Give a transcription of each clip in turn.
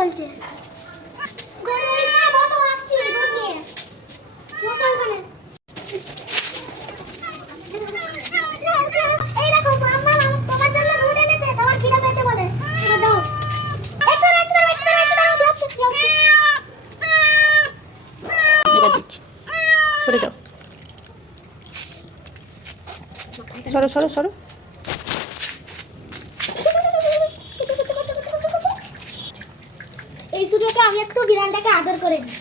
বলছে বসো, আসছি দুধ নিয়ে বসো এখানে। এই দেখো মাম্মা তোমার জন্য দুধ এনেছে, তোমার খিদে পেয়েছে বলে। এটা দাও। এবার দিচ্ছি, সরে যাও, সরো সরো সরো। এই সুযোগে আমি একটু বিড়ালটাকে আদর করে দিই।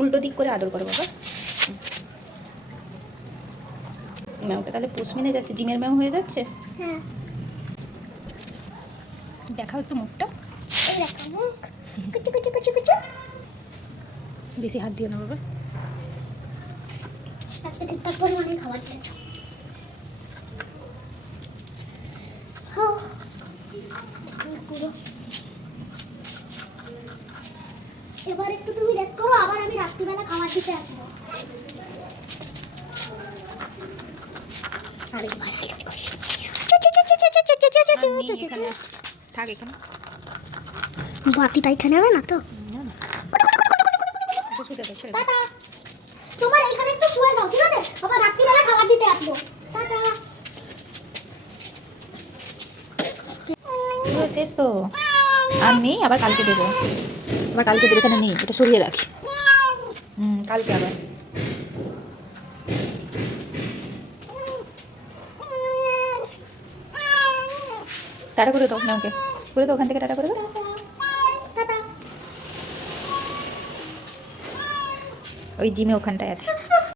উল্টো দিক করে আদর করো বাবা। ম্যাওটা তাহলে পোষ মেনে যাচ্ছে, জিমের ম্যাও হয়ে যাচ্ছে। হ্যাঁ, দেখাও একটু মুখটা। এই দেখো মুখ কুচু কুচু কুচু কুচু। বেশি হাত দিও না বাবা। আজকে ঠিকঠাক পরিমাণে খাবার দিয়েছ। পুরো এবার একটু তুমি রেস্ট করো, আবার আমি রাত্রিবেলা খাবার দিতে আসবো। আরেকবার থাক এখানে, বাতিটা এখানে হবে না তো? টাটা। তোমার এখানে একটু শুয়ে যাও, ঠিক আছে? আবার রাত্রিবেলা খাবার দিতে আসবো। টাটা। শেষ তো, আর নেই, আবার কালকে দেবো। আবার কালকে দেবো, এখানে নেই, এটা সরিয়ে রাখি। কালকে আবার। টাটা করে দাও, নামকে করে দাও, ওখান থেকে টাটা করে দাও। টাটা। ওই জিমে ওখানটায় আছে।